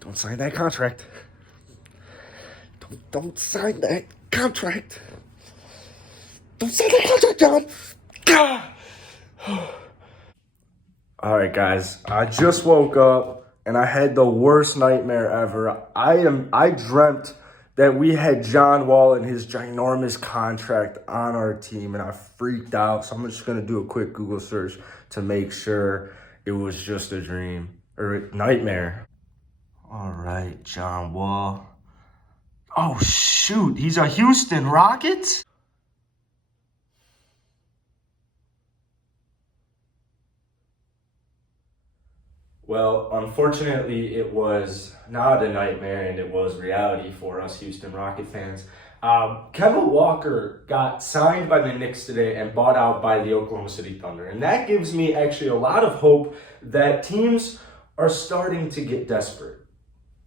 Don't sign that contract. Don't sign that contract. Don't sign that contract, John. God. All right, guys. I just woke up and I had the worst nightmare ever. I dreamt that we had John Wall and his ginormous contract on our team, and I freaked out. So I'm just gonna do a quick Google search to make sure it was just a dream or a nightmare. All right, John Wall. Oh, shoot. He's a Houston Rockets? Well, unfortunately, it was not a nightmare, and it was reality for us Houston Rocket fans. Kemba Walker got signed by the Knicks today and bought out by the Oklahoma City Thunder. And that gives me actually a lot of hope that teams are starting to get desperate.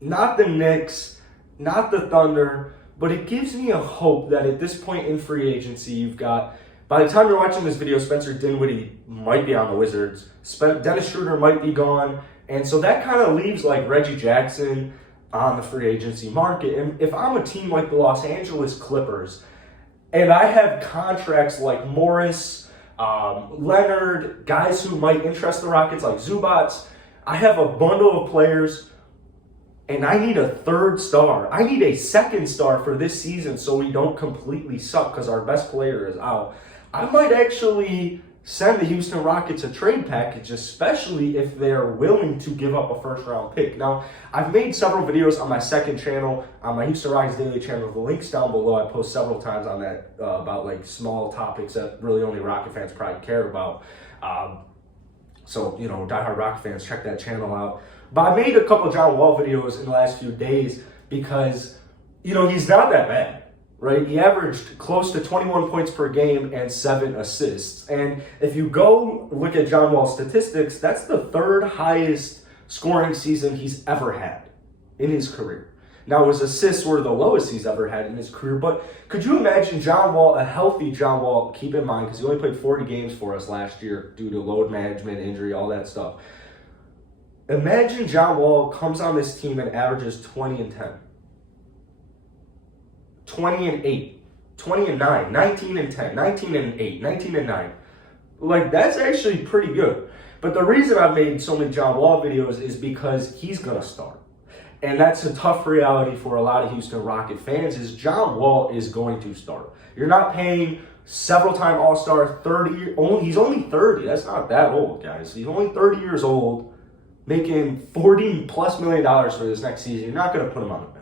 Not the Knicks, not the Thunder, but it gives me a hope that at this point in free agency, you've got, by the time you're watching this video, Spencer Dinwiddie might be on the Wizards. Dennis Schroeder might be gone. And so that kind of leaves like Reggie Jackson on the free agency market. And if I'm a team like the Los Angeles Clippers and I have contracts like Morris, Leonard, guys who might interest the Rockets like Zubats, I have a bundle of players and I need a third star. I need a second star for this season so we don't completely suck because our best player is out. I might actually send the Houston Rockets a trade package, especially if they're willing to give up a first-round pick. Now, I've made several videos on my second channel, on my Houston Rockets Daily channel. The link's down below. I post several times on that about like small topics that really only Rocket fans probably care about. So, you know, diehard Rocket fans, check that channel out. But I made a couple of John Wall videos in the last few days because, you know, he's not that bad. Right, he averaged close to 21 points per game and 7 assists. And if you go look at John Wall's statistics, that's the third highest scoring season he's ever had in his career. Now, his assists were the lowest he's ever had in his career, but could you imagine John Wall, a healthy John Wall, keep in mind, because he only played 40 games for us last year due to load management, injury, all that stuff. Imagine John Wall comes on this team and averages 20 and 10. 20 and 8, 20 and 9, 19 and 10, 19 and 8, 19 and 9. Like, that's actually pretty good. But the reason I've made so many John Wall videos is because he's going to start. And that's a tough reality for a lot of Houston Rocket fans is John Wall is going to start. You're not paying several-time All-Star, he's only 30. That's not that old, guys. He's only 30 years old, making $40+ million for this next season. You're not going to put him on the bench.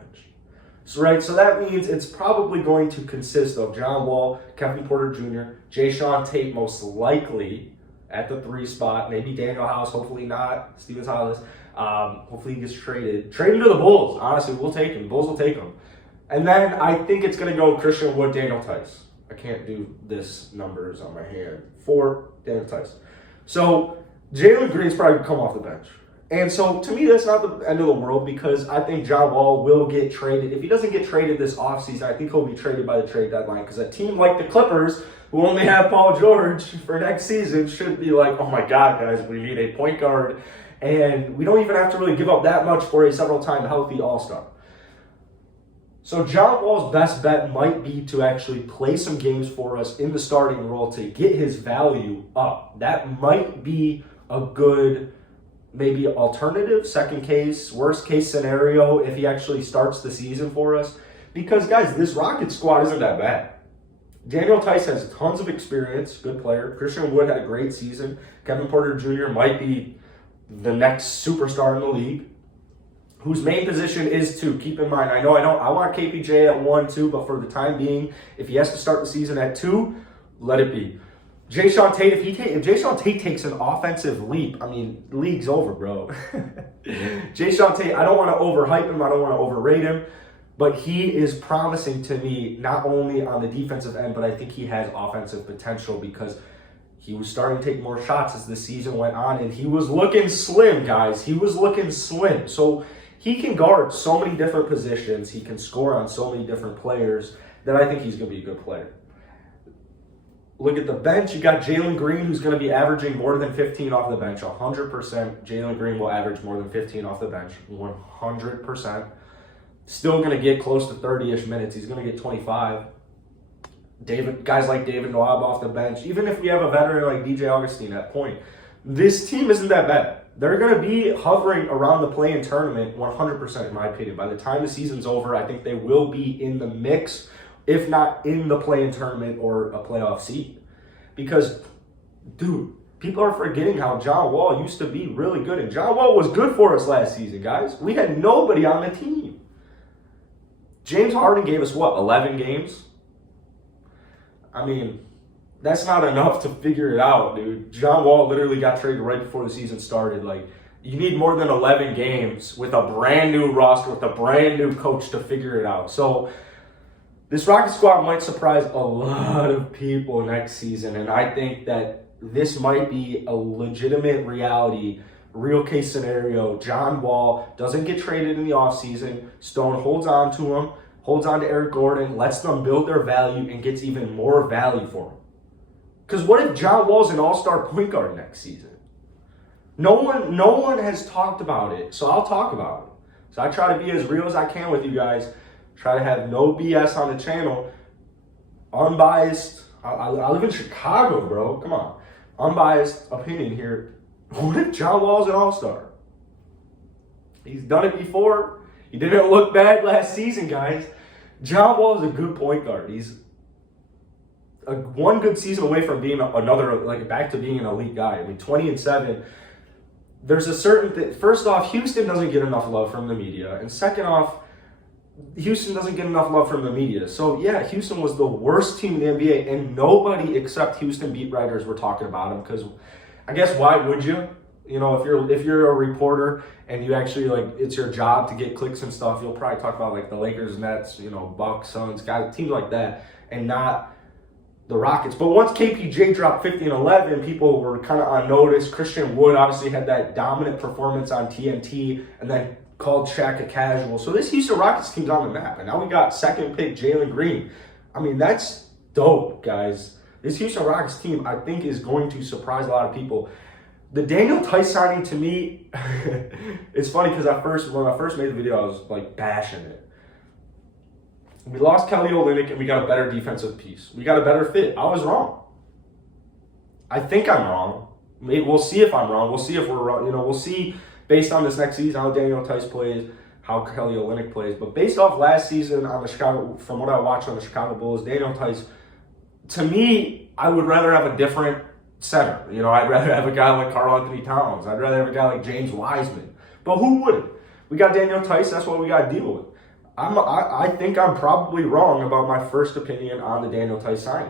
So that means it's probably going to consist of John Wall, Kevin Porter Jr., Jae'Sean Tate most likely at the 3 spot, maybe Daniel Theis, hopefully not, Steven Silas. Hopefully he gets traded. Trade him to the Bulls. Honestly, we'll take him. Bulls will take him. And then I think it's going to go Christian Wood, Daniel Theis. I can't do this numbers on my hand. 4, Daniel Theis. So Jalen Green's probably going to come off the bench. And so, to me, that's not the end of the world because I think John Wall will get traded. If he doesn't get traded this offseason, I think he'll be traded by the trade deadline because a team like the Clippers, who only have Paul George for next season, should be like, oh my God, guys, we need a point guard. And we don't even have to really give up that much for a several-time healthy All-Star. So John Wall's best bet might be to actually play some games for us in the starting role to get his value up. That might be a good maybe alternative, second case, worst case scenario if he actually starts the season for us. Because, guys, this Rockets squad isn't that bad. Daniel Theis has tons of experience, good player. Christian Wood had a great season. Kevin Porter Jr. might be the next superstar in the league, whose main position is 2. Keep in mind, I want KPJ at 1, 2, but for the time being, if he has to start the season at 2, let it be. Jae'Sean Tate, if Jae'Sean Tate takes an offensive leap, I mean, league's over, bro. Jae'Sean Tate, I don't want to overhype him, I don't want to overrate him, but he is promising to me not only on the defensive end, but I think he has offensive potential because he was starting to take more shots as the season went on, and he was looking slim, guys. He was looking slim. So he can guard so many different positions. He can score on so many different players that I think he's going to be a good player. Look at the bench. You got Jalen Green, who's going to be averaging more than 15 off the bench. 100%. Jalen Green will average more than 15 off the bench. 100%. Still going to get close to 30-ish minutes. He's going to get 25. Guys like David Noab off the bench. Even if we have a veteran like DJ Augustine at point, this team isn't that bad. They're going to be hovering around the play-in tournament 100%, in my opinion. By the time the season's over, I think they will be in the mix, if not in the play-in tournament or a playoff seed. Because, dude, people are forgetting how John Wall used to be really good. And John Wall was good for us last season, guys. We had nobody on the team. James Harden gave us, 11 games? I mean, that's not enough to figure it out, dude. John Wall literally got traded right before the season started. Like, you need more than 11 games with a brand new roster, with a brand new coach to figure it out. So, this Rocket squad might surprise a lot of people next season, and I think that this might be a legitimate reality, real case scenario. John Wall doesn't get traded in the offseason. Stone holds on to him, holds on to Eric Gordon, lets them build their value, and gets even more value for him. Because what if John Wall's an all-star point guard next season? No one has talked about it, so I'll talk about it. So I try to be as real as I can with you guys. Try to have no BS on the channel. Unbiased. I live in Chicago, bro. Come on. Unbiased opinion here. What if John Wall's an all-star? He's done it before. He didn't look bad last season, guys. John Wall is a good point guard. He's one good season away from being back to being an elite guy. I mean, 20-7. There's a certain thing. First off, Houston doesn't get enough love from the media. And second off, Houston doesn't get enough love from the media. So, yeah, Houston was the worst team in the NBA, and nobody except Houston beat writers were talking about them because I guess why would you? You know, if you're a reporter and you actually, it's your job to get clicks and stuff, you'll probably talk about, the Lakers, Nets, Bucks, Suns, guys, teams like that, and not the Rockets. But once KPJ dropped 50 and 11, people were kind of on notice. Christian Wood obviously had that dominant performance on TNT, and then called Shaq a casual. So this Houston Rockets team's on the map. And now we got second pick Jalen Green. I mean, that's dope, guys. This Houston Rockets team, I think, is going to surprise a lot of people. The Daniel Theis signing, to me, it's funny because when I first made the video, I was, bashing it. We lost Kelly Olynyk and we got a better defensive piece. We got a better fit. I was wrong. I think I'm wrong. Maybe we'll see if I'm wrong. We'll see if we're wrong. We'll see based on this next season how Daniel Theis plays, how Kelly Olynyk plays. But based off last season from what I watched on the Chicago Bulls, Daniel Theis, to me, I would rather have a different center. I'd rather have a guy like Karl Anthony Towns. I'd rather have a guy like James Wiseman. But who wouldn't? We got Daniel Theis. That's what we got to deal with. I think I'm probably wrong about my first opinion on the Daniel Theis signing.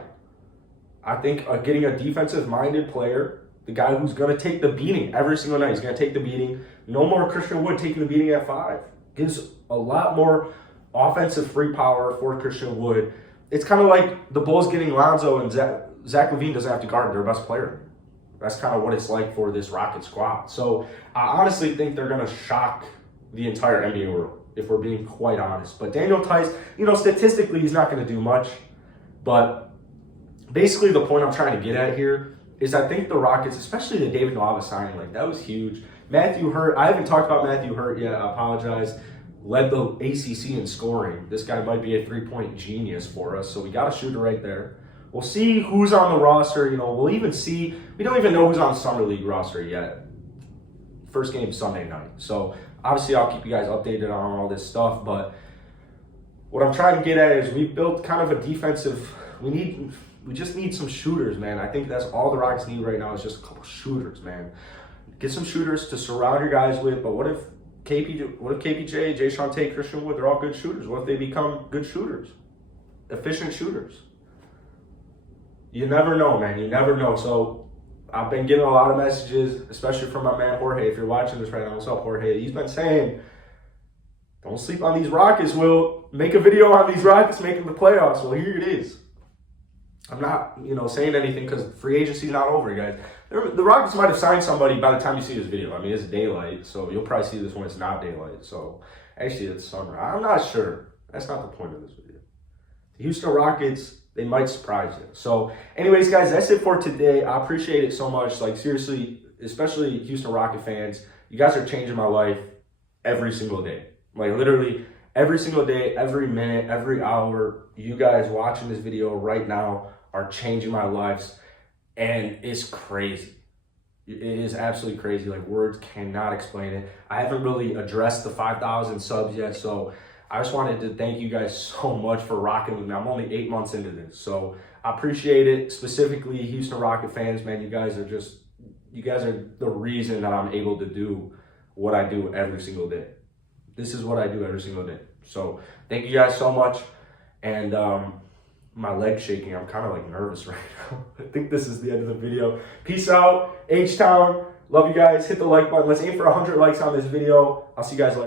I think getting a defensive-minded player, the guy who's going to take the beating every single night, he's going to take the beating. No more Christian Wood taking the beating at 5. Gives a lot more offensive free power for Christian Wood. It's kind of like the Bulls getting Lonzo and Zach LaVine doesn't have to guard their best player. That's kind of what it's like for this Rocket squad. So I honestly think they're going to shock the entire NBA world, if we're being quite honest. But Daniel Theis, statistically, he's not going to do much. But basically the point I'm trying to get at here is I think the Rockets, especially the David Noab signing, that was huge. Matthew Hurt, I haven't talked about Matthew Hurt yet, I apologize. Led the ACC in scoring. This guy might be a three-point genius for us, so we got a shooter right there. We'll see who's on the roster. We'll even see, we don't even know who's on the Summer League roster yet. First game Sunday night. So obviously I'll keep you guys updated on all this stuff, but what I'm trying to get at is we built kind of a defensive, we just need some shooters, man. I think that's all the Rockets need right now is just a couple shooters, man. Get some shooters to surround your guys with, but what if KPJ, Jay Tate, Christian Wood, they're all good shooters? What if they become good shooters? Efficient shooters? You never know, man. You never know. So I've been getting a lot of messages, especially from my man Jorge. If you're watching this right now, what's up, Jorge? He's been saying, don't sleep on these Rockets. We'll make a video on these Rockets making the playoffs. Well, here it is. I'm not, saying anything because free agency's not over, guys. The Rockets might have signed somebody by the time you see this video. I mean, it's daylight, so you'll probably see this when it's not daylight. So, actually, it's summer. I'm not sure. That's not the point of this video. The Houston Rockets, They might surprise you. So anyways, guys, that's it for today. I appreciate it so much. Like, seriously, especially Houston Rocket fans, you guys are changing my life every single day. Like, literally every single day, every minute, every hour, you guys watching this video right now are changing my lives. And it's crazy. It is absolutely crazy. Like, words cannot explain it. I haven't really addressed the 5,000 subs yet, so I just wanted to thank you guys so much for rocking with me. I'm only 8 months into this, so I appreciate it. Specifically, Houston Rocket fans, man, you guys are the reason that I'm able to do what I do every single day. This is what I do every single day. So thank you guys so much. And my leg's shaking. I'm kind of like nervous right now. I think this is the end of the video. Peace out, H-Town. Love you guys. Hit the like button. Let's aim for 100 likes on this video. I'll see you guys later.